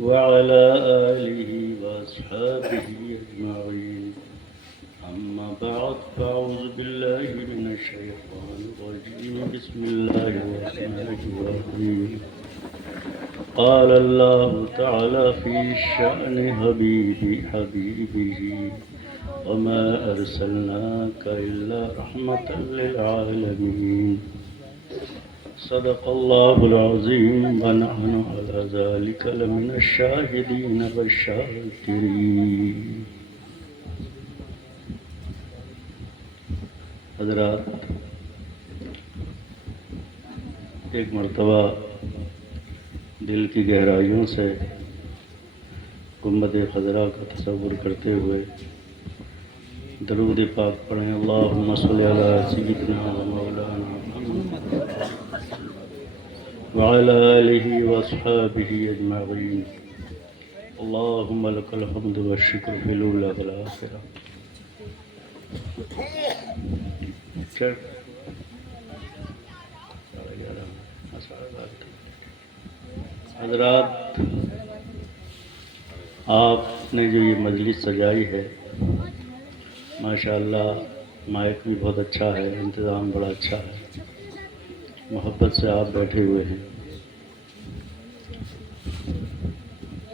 وعلى آله وأصحابه أجمعين. أما بعد فأعوذ بالله من الشيطان الرجيم. بسم الله الرحمن الرحيم. قال الله تعالى في شأن حبيبه وما أرسلناك إلا رحمة للعالمين. صدق الله العظيم ونحن على ذلك لمن الشاهدين والشاكرين. حضرات، ایک مرتبہ دل کی گہرائیوں سے گنبد خضرا کا تصور کرتے ہوئے درود پاک پڑھیں. اللہم صلی علی سیدنا و مولانا محمد وعلی آلہ واصحابہ اجمعین. اللہم لک الحمد والشکر فی الاولی والآخرہ. حضرات، آپ نے جو یہ مجلس سجائی ہے، ماشاءاللہ مائک بھی بہت اچھا ہے، انتظام بڑا اچھا ہے، محبت سے آپ بیٹھے ہوئے ہیں.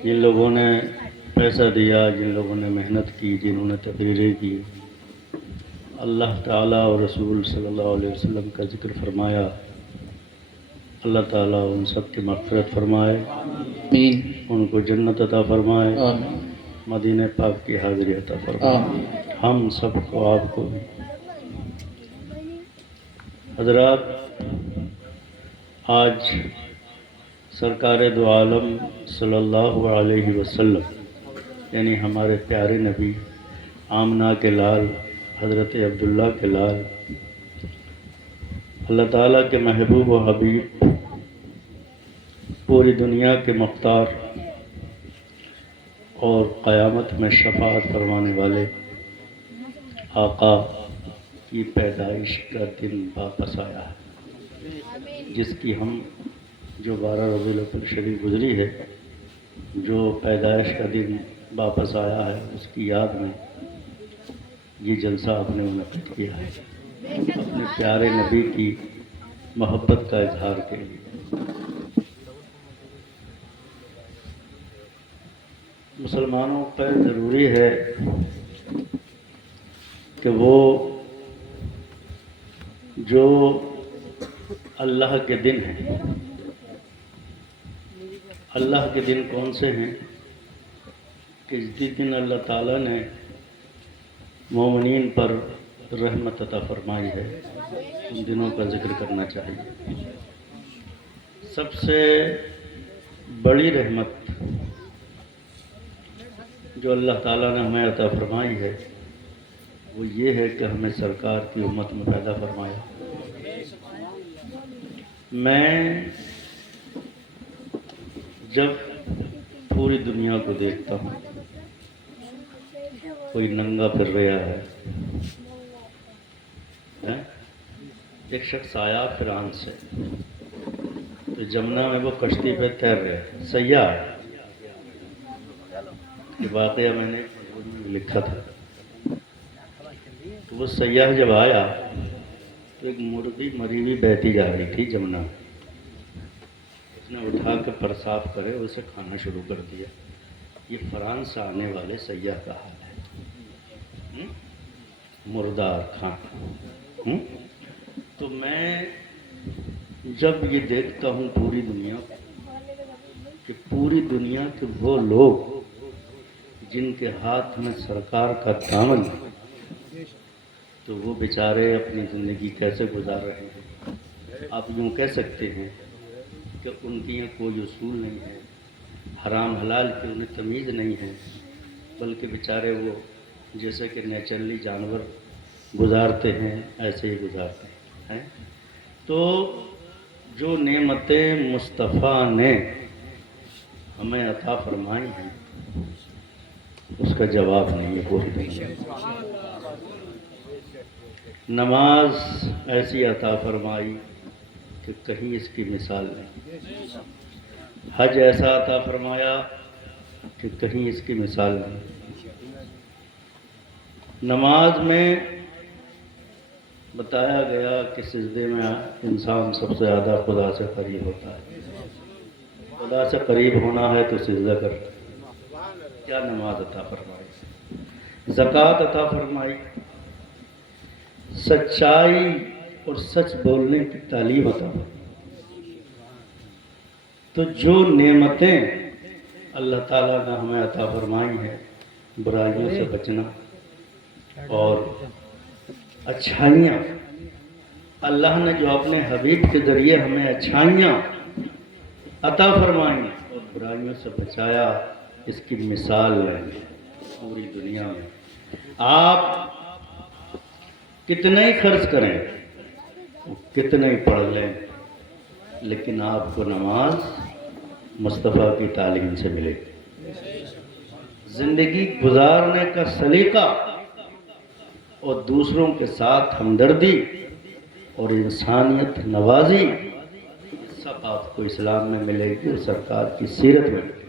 جن لوگوں نے پیسہ دیا، جن لوگوں نے محنت کی، جنہوں نے تقریریں کی، اللہ تعالیٰ اور رسول صلی اللہ علیہ وسلم کا ذکر فرمایا، اللہ تعالیٰ ان سب کی مغفرت فرمائے، ان کو جنت عطا فرمائے، مدینہ پاک کی حاضری عطا فرمائے، ہم سب کو، آپ کو بھی. حضرات، آج سرکار دو عالم صلی اللہ علیہ وسلم یعنی ہمارے پیارے نبی آمنہ کے لال حضرت عبداللہ کے لال، اللہ تعالیٰ کے محبوب و حبیب، پوری دنیا کے مختار اور قیامت میں شفاعت فرمانے والے آقا کی پیدائش کا دن واپس آیا ہے، جس کی ہم جو 12 ربیع الاول شریف گزری ہے، جو پیدائش کا دن واپس آیا ہے، اس کی یاد میں یہ جلسہ آپ نے منعقد کیا ہے، اپنے پیارے نبی کی محبت کا اظہار کے لیے. مسلمانوں پر ضروری ہے کہ وہ جو اللہ کے دن ہیں، اللہ کے دن کون سے ہیں کہ جس دن اللہ تعالیٰ نے مومنین پر رحمت عطا فرمائی ہے، ان دنوں کا ذکر کرنا چاہیے. سب سے بڑی رحمت جو اللہ تعالیٰ نے ہمیں عطا فرمائی ہے وہ یہ ہے کہ ہمیں سرکار کی امت میں پیدا فرمایا. میں جب پوری دنیا کو دیکھتا ہوں، کوئی ننگا پھر رہا ہے، ایک شخص آیا فرانس سے، تو جمنا میں وہ کشتی پہ تیر رہے، سیاح ہے. یہ واقعہ میں نے لکھا تھا. تو وہ سیاح جب آیا تو ایک مرغی مری ہوئی بہتی جا رہی تھی جمنا میں. اس نے اٹھا کے پر صاف کرے اسے کھانا شروع کر دیا. یہ فرانس سے آنے والے سیاح کا حال ہے، مردار کھانا. تو میں جب یہ دیکھتا ہوں پوری دنیا کہ پوری دنیا کے وہ لوگ جن کے ہاتھ میں سرکار کا دامن ہے، تو وہ بیچارے اپنی زندگی کیسے گزار رہے ہیں. آپ یوں کہہ سکتے ہیں کہ ان کی یہاں کوئی اصول نہیں ہے، حرام حلال کی انہیں تمیز نہیں ہے، بلکہ بیچارے وہ جیسے کہ نیچرلی جانور گزارتے ہیں ایسے ہی گزارتے ہیں. تو جو نعمتیں مصطفیٰ نے ہمیں عطا فرمائی ہیں اس کا جواب نہیں ہے پوری دنیا. نماز ایسی عطا فرمائی کہ کہیں اس کی مثال نہیں. حج ایسا عطا فرمایا کہ کہیں اس کی مثال نہیں۔ نماز میں بتایا گیا کہ سجدے میں انسان سب سے زیادہ خدا سے قریب ہوتا ہے۔ خدا سے قریب ہونا ہے تو سجدہ کر۔ کیا نماز عطا فرمائی، زکوٰۃ عطا فرمائی، سچائی اور سچ بولنے کی تعلیم عطا فرمائی۔ تو جو نعمتیں اللہ تعالیٰ نے ہمیں عطا فرمائی ہیں، برائیوں سے بچنا اور اچھائیاں، اللہ نے جو اپنے حبیب کے ذریعے ہمیں اچھائیاں عطا فرمائیں اور برائیوں سے بچایا، اس کی مثال ہے پوری دنیا میں۔ آپ کتنے ہی خرچ کریں، کتنے ہی پڑھ لیں، لیکن آپ کو نماز مصطفیٰ کی تعلیم سے ملے گی۔ زندگی گزارنے کا سلیقہ اور دوسروں کے ساتھ ہمدردی اور انسانیت نوازی، سب آپ کو اسلام میں ملے گی اور سرکار کی سیرت میں ملے گی۔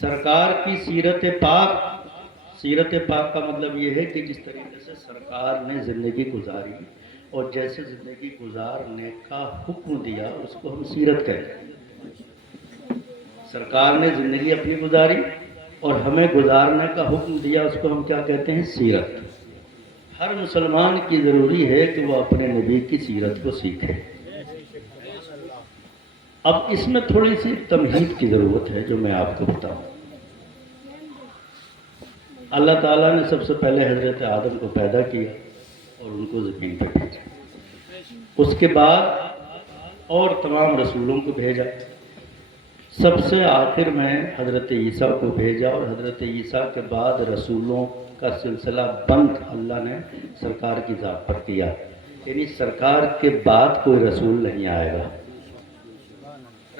سرکار کی سیرت پاک کا مطلب یہ ہے کہ جس طریقے سے سرکار نے زندگی گزاری اور جیسے زندگی گزارنے کا حکم دیا، اس کو ہم سیرت کہتے ہیں۔ سرکار نے زندگی اپنی گزاری اور ہمیں گزارنے کا حکم دیا، اس کو ہم کیا کہتے ہیں؟ سیرت۔ ہر مسلمان کی ضروری ہے کہ وہ اپنے نبی کی سیرت کو سیکھے۔ اب اس میں تھوڑی سی تمہید کی ضرورت ہے جو میں آپ کو بتاؤں۔ اللہ تعالیٰ نے سب سے پہلے حضرت آدم کو پیدا کیا اور ان کو زمین پہ بھیجا۔ اس کے بعد اور تمام رسولوں کو بھیجا، سب سے آخر میں حضرت عیسیٰ کو بھیجا، اور حضرت عیسیٰ کے بعد رسولوں کا سلسلہ بند اللہ نے سرکار کی ذات پر کیا، یعنی سرکار کے بعد کوئی رسول نہیں آئے گا۔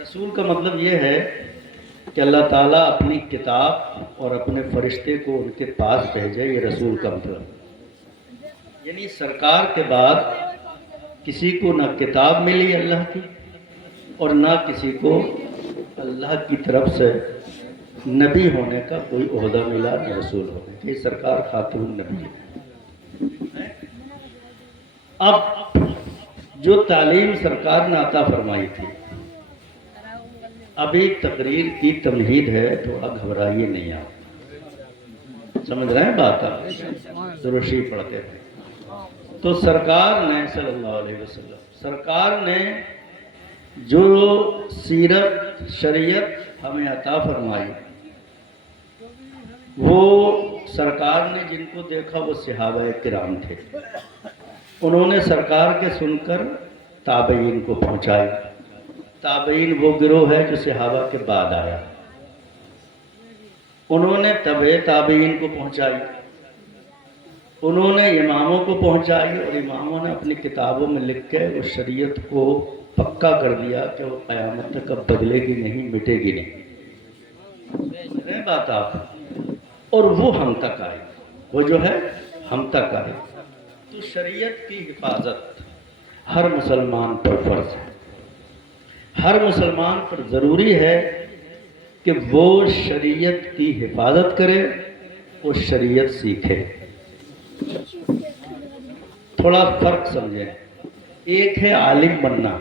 رسول کا مطلب یہ ہے کہ اللہ تعالیٰ اپنی کتاب اور اپنے فرشتے کو ان کے پاس بھیجے، یہ رسول کا مطلب۔ یعنی سرکار کے بعد کسی کو نہ کتاب ملی اللہ کی اور نہ کسی کو اللہ کی طرف سے نبی ہونے کا کوئی عہدہ ملا، نہ رسول ہونے کا۔ یہ سرکار خاتم النبی ہے۔ اب جو تعلیم سرکار نے عطا فرمائی تھی، ابھی تقریر کی تمہید ہے، تھوڑا گھبرائیے نہیں، آپ سمجھ رہے ہیں بات؟ آپ دروشی پڑھتے تھے تو سرکار نے صلی اللہ علیہ وسلم، سرکار نے جو سیرت شریعت ہمیں عطا فرمائی، وہ سرکار نے جن کو دیکھا وہ صحابہ کرام تھے۔ انہوں نے سرکار کے سن کر تابعین کو پہنچائی۔ تابعین وہ گروہ ہے جو صحابہ کے بعد آیا، انہوں نے تبع تابعین کو پہنچائی، انہوں نے اماموں کو پہنچائی، اور اماموں نے اپنی کتابوں میں لکھ کے اس شریعت کو پکا کر دیا کہ وہ قیامت تک اب بدلے گی نہیں، مٹے گی نہیں۔ رہے بات آپ، اور وہ ہم تک آئی، وہ جو ہے ہم تک آئی۔ تو شریعت کی حفاظت ہر مسلمان پر فرض ہے، ہر مسلمان پر ضروری ہے کہ وہ شریعت کی حفاظت کرے اور شریعت سیکھے۔ تھوڑا فرق سمجھیں، ایک ہے عالم بننا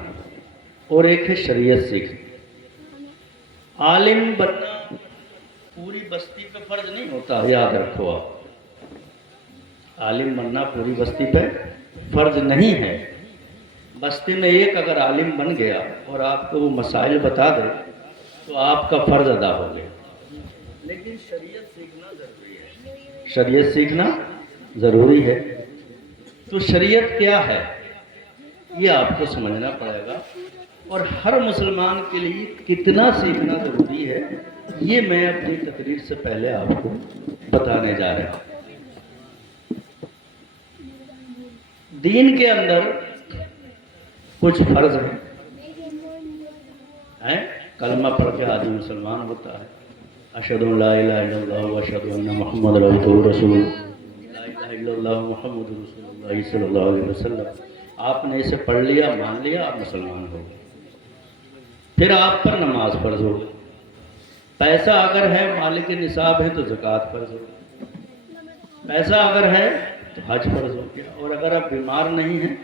اور ایک ہے شریعت سیکھنا۔ عالم بننا پوری بستی پہ فرض نہیں ہوتا، یاد رکھو آپ، عالم بننا پوری بستی پہ فرض نہیں ہے۔ بستی میں ایک اگر عالم بن گیا اور آپ کو وہ مسائل بتا دے تو آپ کا فرض ادا ہو گیا، لیکن شریعت سیکھنا ضروری ہے، شریعت سیکھنا ضروری ہے۔ تو شریعت کیا ہے یہ آپ کو سمجھنا پڑے گا، اور ہر مسلمان کے لیے کتنا سیکھنا ضروری ہے یہ میں اپنی تقریر سے پہلے آپ کو بتانے جا رہا ہوں۔ دین کے اندر کچھ فرض ہیں، کلمہ پڑھ کے آدمی مسلمان ہوتا ہے، اشہد ان لا الہ الا اللہ واشہد ان محمد عبدہ ورسولہ، لا الہ الا اللہ محمد رسول اللہ صلی اللہ علیہ وسلم۔ آپ نے اسے پڑھ لیا، مان لیا، آپ مسلمان ہو گئے۔ پھر آپ پر نماز فرض ہو گئی، پیسہ اگر ہے، مالک نصاب ہے تو زکوٰۃ فرض ہو، پیسہ اگر ہے تو حج فرض ہو گیا، اور اگر آپ بیمار نہیں ہیں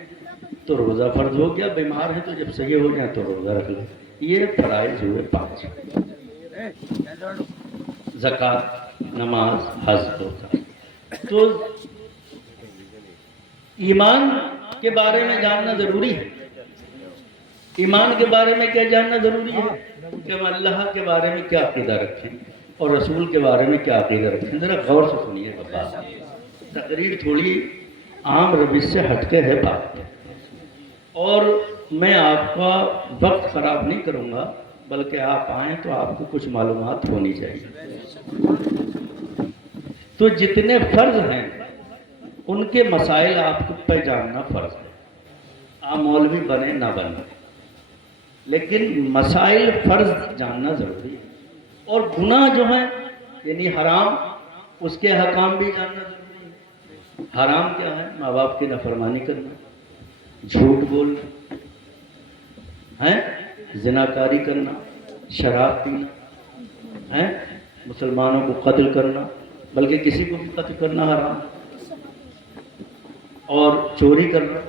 تو روزہ فرض ہو گیا، بیمار ہیں تو جب صحیح ہو جائے تو روزہ رکھ لیں۔ یہ فرائض ہوئے 5: زکوٰۃ، نماز، حج اور زکوٰۃ۔ تو ایمان کے بارے میں جاننا ضروری ہے۔ ایمان کے بارے میں کیا جاننا ضروری ہے؟ کہ ہم اللہ کے بارے میں کیا عقیدہ رکھیں اور رسول کے بارے میں کیا عقیدہ رکھیں۔ ذرا غور سے سنیے بات، تقریر تھوڑی عام روش سے ہٹ کے ہے بات، اور میں آپ کا وقت خراب نہیں کروں گا، بلکہ آپ آئیں تو آپ کو کچھ معلومات ہونی چاہیے۔ تو جتنے فرض ہیں ان کے مسائل آپ کو پہ جاننا فرض ہے۔ آپ مولوی بنے نہ بنے، لیکن مسائل فرض جاننا ضروری ہے۔ اور گناہ جو ہیں یعنی حرام، اس کے حکام بھی جاننا ضروری ہے۔ حرام کیا ہے؟ ماں باپ کی نافرمانی کرنا، جھوٹ بولنا، زناکاری کرنا، شراب پینا، مسلمانوں کو قتل کرنا، بلکہ کسی کو بھی قتل کرنا حرام، اور چوری کرنا۔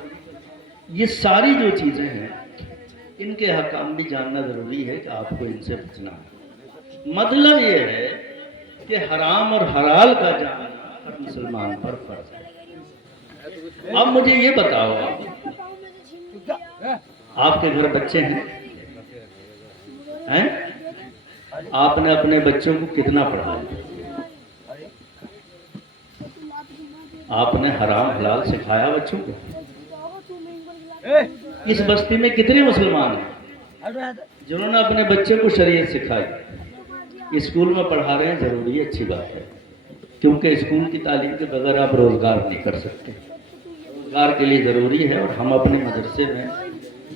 یہ ساری جو چیزیں ہیں ان کے حکام بھی جاننا ضروری ہے کہ آپ کو ان سے بچنا ہے۔ مطلب یہ ہے کہ حرام اور حلال کا جاننا ہر مسلمان پر فرض ہے۔ اب مجھے یہ بتاؤ، آپ کے گھر بچے ہیں؟ آپ نے اپنے بچوں کو کتنا پڑھایا؟ آپ نے حرام حلال سکھایا بچوں کو؟ اس بستی میں کتنے مسلمان ہیں جنہوں نے اپنے بچے کو شریعت سکھائی؟ اسکول میں پڑھا رہے ہیں، ضروری ہے، اچھی بات ہے، کیونکہ اسکول کی تعلیم کے بغیر آپ روزگار نہیں کر سکتے۔ روزگار کے لیے ضروری ہے، اور ہم اپنے مدرسے میں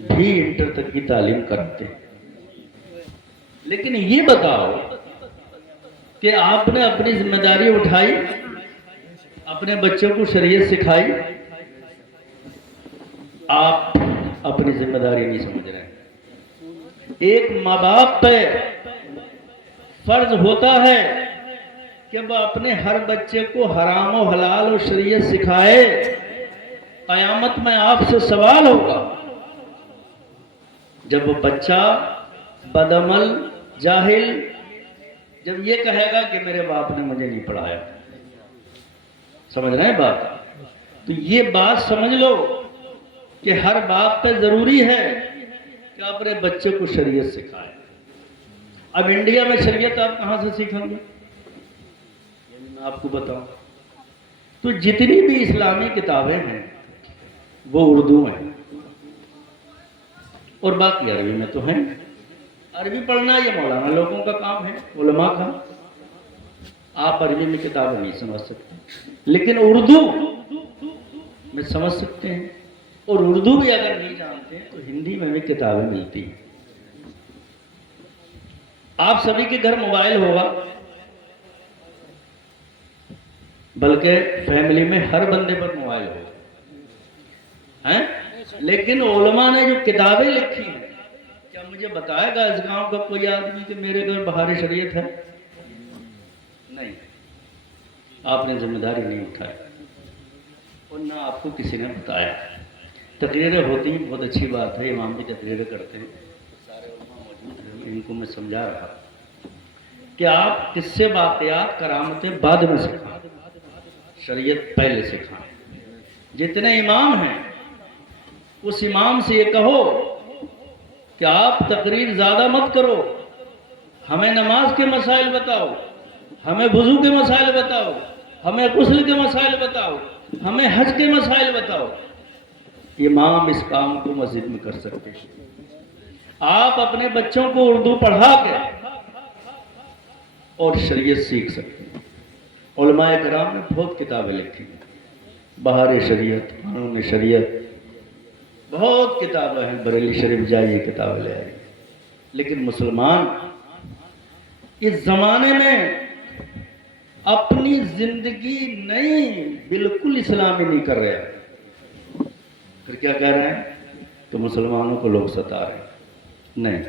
بھی انٹر تک کی تعلیم کرتے ہیں۔ لیکن یہ بتاؤ کہ آپ نے اپنی ذمہ داری اٹھائی، اپنے بچوں کو شریعت سکھائی؟ آپ اپنی ذمہ داری نہیں سمجھ رہے ہیں۔ ایک ماں باپ پہ فرض ہوتا ہے کہ وہ اپنے ہر بچے کو حرام و حلال و شریعت سکھائے۔ قیامت میں آپ سے سوال ہوگا جب وہ بچہ بدعمل، جاہل، جب یہ کہے گا کہ میرے باپ نے مجھے نہیں پڑھایا۔ سمجھ رہے ہیں بات؟ تو یہ بات سمجھ لو کہ ہر باپ پہ ضروری ہے کہ اپنے بچے کو شریعت سکھائے۔ اب انڈیا میں شریعت آپ کہاں سے سیکھیں گے؟ میں آپ کو بتاؤں تو جتنی بھی اسلامی کتابیں ہیں وہ اردو ہیں، اور باقی عربی میں تو ہیں۔ عربی پڑھنا یہ مولانا لوگوں کا کام ہے، علماء کا۔ آپ عربی میں کتابیں نہیں سمجھ سکتے، لیکن اردو میں سمجھ سکتے ہیں، اور اردو بھی اگر نہیں جانتے ہیں تو ہندی میں بھی کتابیں ملتی ہیں۔ آپ سبھی کے گھر موبائل ہوگا، بلکہ فیملی میں ہر بندے پر موبائل ہوگا، لیکن علماء نے جو کتابیں لکھی ہیں، کیا مجھے بتائے گا اس گاؤں کا کوئی آدمی کہ میرے گھر بہار شریعت ہے؟ نہیں، آپ نے ذمہ داری نہیں اٹھائی، اور نہ آپ کو کسی نے بتایا۔ تقریریں ہوتی ہیں، بہت اچھی بات ہے، امام بھی تقریریں کرتے ہیں، سارے علماء موجود ہیں، ان کو میں سمجھا رہا کہ آپ قصے، واقعات، کرامتیں بعد میں سکھائیں، شریعت پہلے سکھائیں۔ جتنے امام ہیں اس امام سے یہ کہو کہ آپ تقریر زیادہ مت کرو، ہمیں نماز کے مسائل بتاؤ، ہمیں وضو کے مسائل بتاؤ، ہمیں غسل کے مسائل بتاؤ، ہمیں حج کے مسائل بتاؤ۔ امام اس کام کو مسجد میں کر سکتے ہیں۔ آپ اپنے بچوں کو اردو پڑھا کے اور شریعت سیکھ سکتے ہیں۔ علماء کرام نے بہت کتابیں لکھی ہیں، بہار شریعت، قانون شریعت، بہت کتابیں ہیں، بریلی شریف جائیے کتابیں لے آئیے۔ لیکن مسلمان اس زمانے میں اپنی زندگی نہیں، بالکل اسلامی نہیں کر رہے ہیں۔ پھر کیا کہہ رہے ہیں؟ تو مسلمانوں کو لوگ ستا رہے ہیں۔ نہیں،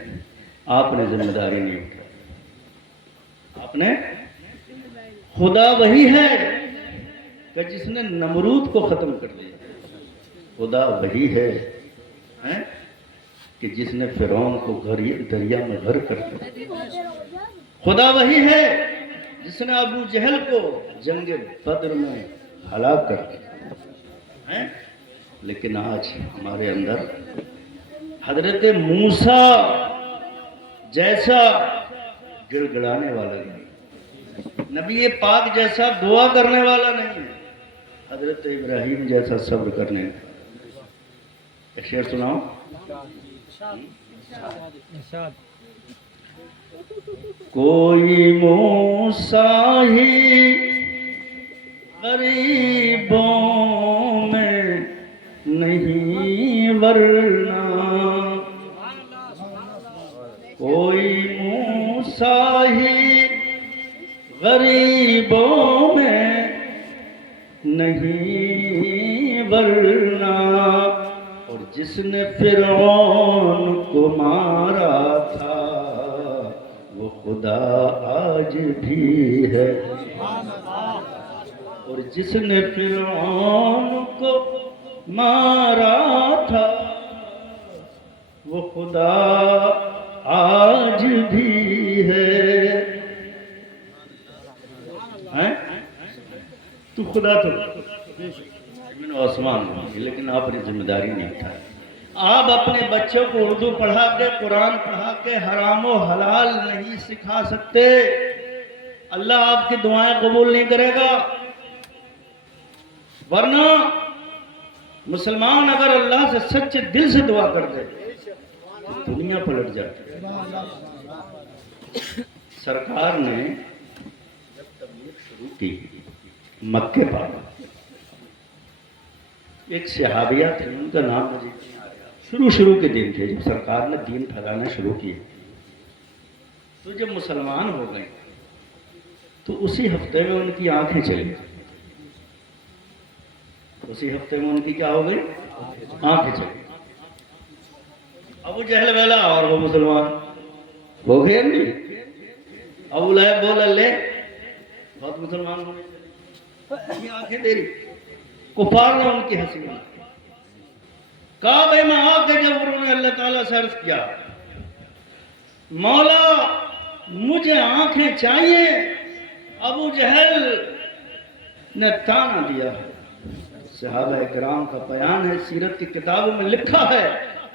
آپ نے ذمہ داری نہیں اٹھائی۔ آپ نے خدا وہی ہے کہ جس نے نمرود کو ختم کر دیا. خدا وہی ہے کہ جس نے فرعون کو دریا میں غرق کر دیا. خدا وہی ہے جس نے ابو جہل کو جنگ بدر میں ہلاک کر دیا. لیکن آج ہمارے اندر حضرت موسیٰ جیسا گڑ گڑانے والا نہیں، نبی پاک جیسا دعا کرنے والا نہیں، حضرت ابراہیم جیسا صبر کرنے والا. ایک شعر سناؤ. کوئی موسیٰ ہی غریبوں میں نہیں ورنہ، کوئی موسیٰ ہی غریبوں میں نہیں ورنہ. اور جس نے فرعون کو مارا تھا وہ خدا آج بھی ہے. اور جس نے فرعون کو مارا تھا وہ خدا آج بھی ہے. تو خدا تو زمین و آسمان ہوگی لیکن آپ نے ذمہ داری نہیں اٹھائی. آپ اپنے بچوں کو اردو پڑھا کے قرآن پڑھا کے حرام و حلال نہیں سکھا سکتے. اللہ آپ کی دعائیں قبول نہیں کرے گا. ورنہ مسلمان اگر اللہ سے سچے دل سے دعا کر دے دنیا پلٹ جاتی ہے. سرکار نے جب تبلیغ شروع کی مکے پاک، ایک صحابیہ تھے، ان کا نام مجھے نہیں آ رہا. شروع کے دن تھے جب سرکار نے دین پھیلانا شروع کیے. تو جب مسلمان ہو گئے تو اسی ہفتے میں ان کی آنکھیں چلی. اسی ہفتے میں ان کی کیا ہو گئی؟ آنکھیں چلی. ابو جہل والا اور وہ مسلمان ہو گئے نہیں. ابو لہب بول اللہ بہت مسلمان ہو گئے. آنکھیں دے رہی کفار نے ان کی ہنسی بنا. کعبے میں آ کے جب انہوں نے اللہ تعالیٰ سے عرض کیا مولا مجھے آنکھیں چاہیے، ابو جہل نے تانا دیا ہے. صحابہ اکرام کا بیان ہے، سیرت کی کتابوں میں لکھا ہے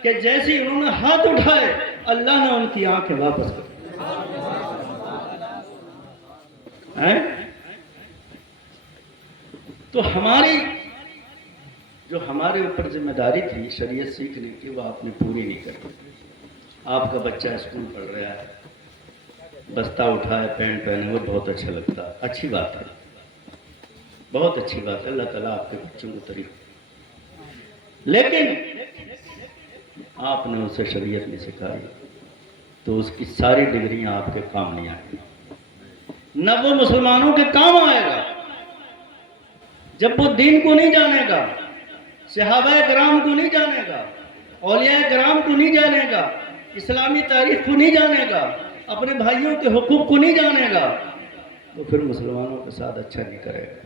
کہ جیسے انہوں نے ہاتھ اٹھائے اللہ نے ان کی آنکھیں واپس کر دی. تو ہمارے اوپر ذمہ داری تھی شریعت سیکھنے کی وہ آپ نے پوری نہیں کری. آپ کا بچہ اسکول پڑھ رہا ہے، بستہ اٹھائے، پینٹ پہنے، وہ بہت اچھا لگتا ہے، اچھی بات ہے، بہت اچھی بات ہے. اللہ تعالیٰ آپ کے بچوں کو طریقہ، لیکن آپ نے اسے شریعت نہیں سکھائی تو اس کی ساری ڈگریاں آپ کے کام نہیں آئیں گی. نہ وہ مسلمانوں کے کام آئے گا جب وہ دین کو نہیں جانے گا، صحابہ کرام کو نہیں جانے گا، اولیاء کرام کو نہیں جانے گا، اسلامی تاریخ کو نہیں جانے گا، اپنے بھائیوں کے حقوق کو نہیں جانے گا، تو پھر مسلمانوں کے ساتھ اچھا نہیں کرے گا.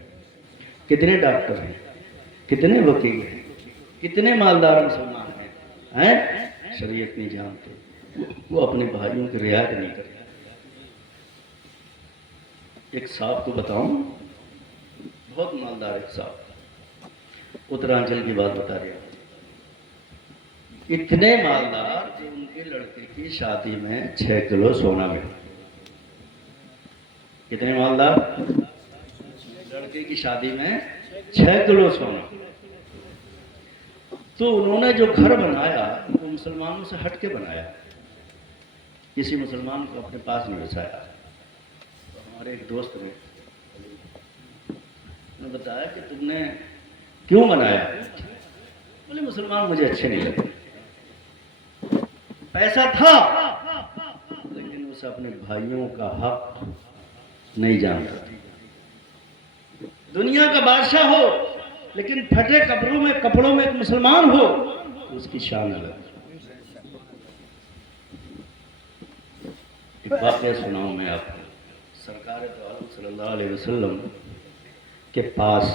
کتنے ڈاکٹر ہیں، کتنے وکیل ہیں، کتنے مالدار مسلمان ہیں شریعت نہیں جانتے، وہ اپنے بھائیوں کی رعایت نہیں کرتے. ایک صاحب کو بتاؤں، بہت مالدار ایک صاحب، اترانچل کی بات بتا رہا ہوں. اتنے مالدار کہ ان کے لڑکے کی شادی میں 6 کلو سونا ملا. کتنے مالدار؟ لڑکے کی شادی میں 6 کلو سونا. تو انہوں نے جو گھر بنایا وہ مسلمانوں سے ہٹ کے بنایا، کسی مسلمان کو اپنے پاس نہیں بسایا. ہمارے ایک دوست نے بتایا کہ تم نے کیوں بنایا؟ بولے مسلمان مجھے اچھے نہیں لگے. پیسہ تھا لیکن اسے اپنے بھائیوں کا حق نہیں جانتا. دنیا کا بادشاہ ہو لیکن پھٹے کپڑوں میں ایک مسلمان ہو تو اس کی شان الگ. ایک واقعہ سناؤں میں آپ کو. سرکار دو عالم صلی اللہ علیہ وسلم کے پاس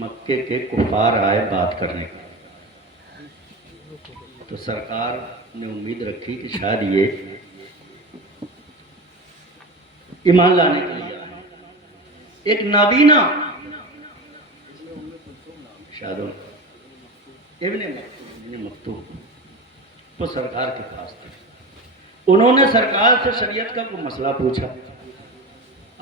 مکے کے کفار آئے بات کرنے کو، تو سرکار نے امید رکھی کہ شاید یہ ایمان لانے کے لیے ایک نابینا شاید ابن مکتوم وہ سرکار کے پاس تھے. انہوں نے سرکار سے شریعت کا کوئی مسئلہ پوچھا.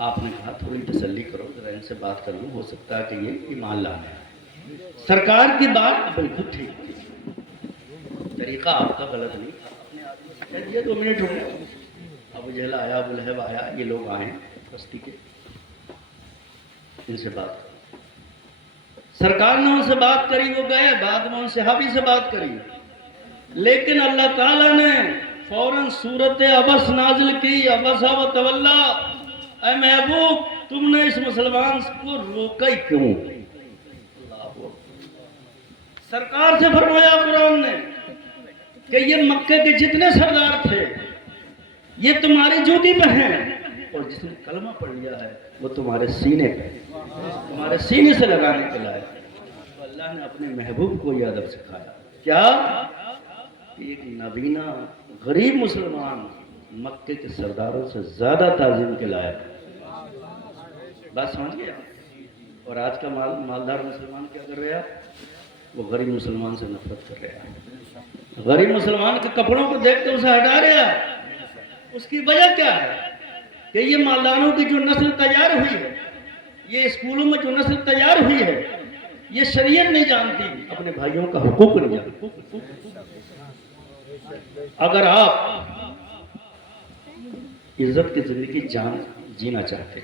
آپ نے کہا تھوڑی تسلی کرو، ذرا ان سے بات کر لوں، ہو سکتا ہے کہ یہ ایمان لانے آئے. سرکار کی بات بالکل ٹھیک تھی، طریقہ آپ کا غلط نہیں تھا. یہ 2 منٹ ہو گئے، ابو جہل آیا، ابو لہب آیا، یہ لوگ آئے بستی کے، ان سے بات کری. سرکار نے ان سے بات کری، وہ گئے، بعد میں ان صحابی سے بات کری. لیکن اللہ تعالیٰ نے فوراً سورت عبس نازل کی. عبس و تولا، اے محبوب تم نے اس مسلمان کو روکا ہی کیوں؟ سرکار سے فرمایا قرآن نے کہ یہ مکے کے جتنے سردار تھے یہ تمہاری جوتی پہ ہیں، اور جس نے کلمہ پڑھ لیا ہے وہ تمہارے سینے پہ، تمہارے سینے سے لگانے کے لائے. تو اللہ نے اپنے محبوب کو یہ ادب سکھایا. کیا؟ ایک نابینا غریب مسلمان مکے کے سرداروں سے زیادہ تعظیم کے لائق. بات سمجھ گیا؟ اور آج کا مالدار مسلمان کیا کر رہا ہے؟ وہ غریب مسلمان سے نفرت کر رہا ہے. غریب مسلمان کے کپڑوں کو دیکھ کر اسے ہٹا رہا ہے. اس کی وجہ کیا ہے؟ کہ یہ مالداروں کی جو نسل تیار ہوئی ہے، یہ اسکولوں میں جو نسل تیار ہوئی ہے، یہ شریعت نہیں جانتی، اپنے بھائیوں کا حقوق نہیں جانتی. اگر آپ عزت کی زندگی جینا چاہتے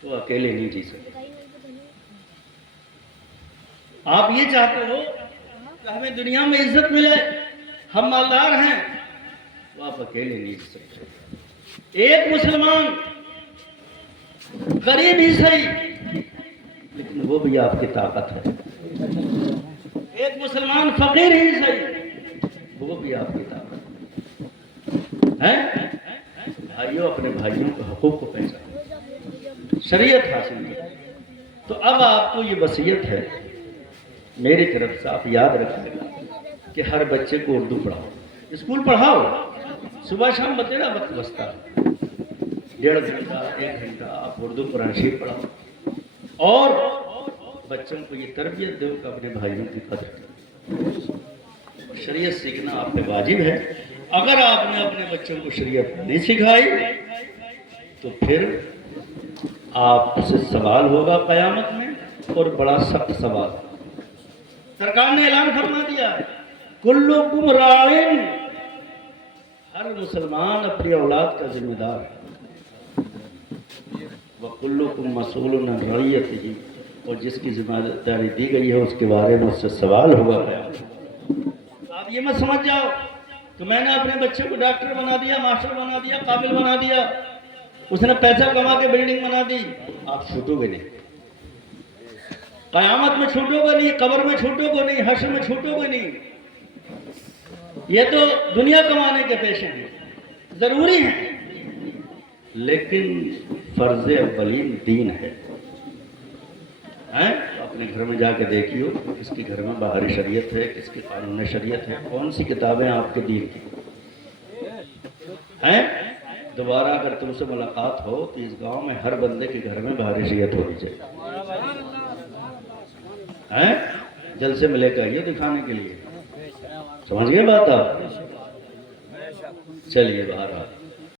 تو اکیلے نہیں جی سکتے. آپ یہ چاہتے ہو کہ ہمیں دنیا میں عزت ملے، ہم مالدار ہیں، تو آپ اکیلے نہیں جی سکتے. ایک مسلمان غریب ہی صحیح لیکن وہ بھی آپ کی طاقت ہے. ایک مسلمان فقیر ہی صحیح، وہ بھی آپ کی طاقت ہے. بھائیوں اپنے بھائیوں کے حقوق کو پہچانو، شریعت حاصل کی. تو اب آپ کو یہ وصیت ہے میری طرف سے، آپ یاد رکھیں کہ ہر بچے کو اردو پڑھاؤ، اسکول پڑھاؤ. صبح شام بتیرا وقت بستا 1.5 گھنٹہ 1 گھنٹہ آپ اردو قرآن شریف پڑھاؤ، اور بچوں کو یہ تربیت دو کہ اپنے بھائیوں کی قدر کرو. شریعت سیکھنا آپ پہ واجب ہے. اگر آپ نے اپنے بچوں کو شریعت نہیں سکھائی تو پھر آپ سے سوال ہوگا قیامت میں، اور بڑا سخت سوال. سرکار نے اعلان فرما دیا کلکم راعٍ، ہر مسلمان اپنی اولاد کا ذمہ دار ہے. وَكُلُّكُمْ مَسْئُولٌ عَنْ رَعِيَّتِهِ، اور جس کی ذمہ داری دی گئی ہے اس کے بارے میں اس سے سوال ہوگا. آپ یہ مت سمجھ جاؤ کہ میں نے اپنے بچے کو ڈاکٹر بنا دیا، ماسٹر بنا دیا، قابل بنا دیا، اس نے پیسہ کما کے بلڈنگ بنا دی. آپ چھوٹو گے نہیں، قیامت میں چھوٹو گے نہیں، قبر میں چھوٹو گے نہیں، حشر میں چھوٹو گے نہیں. یہ تو دنیا کمانے کے پیشے ہیں، ضروری ہیں، لیکن فرض اولین دین ہے. اپنے گھر میں جا کے دیکھیو کس کے گھر میں باہری شریعت ہے، کس کے قانون شریعت ہے، کون سی کتابیں آپ کے دین کی ہیں. دوبارہ اگر تم سے ملاقات ہو تو اس گاؤں میں ہر بندے کے گھر میں باہری شریعت ہونی چاہیے. جلسے میں لے کے آئیے دکھانے کے لیے. سمجھ گئے بات آپ؟ چلیے باہر آ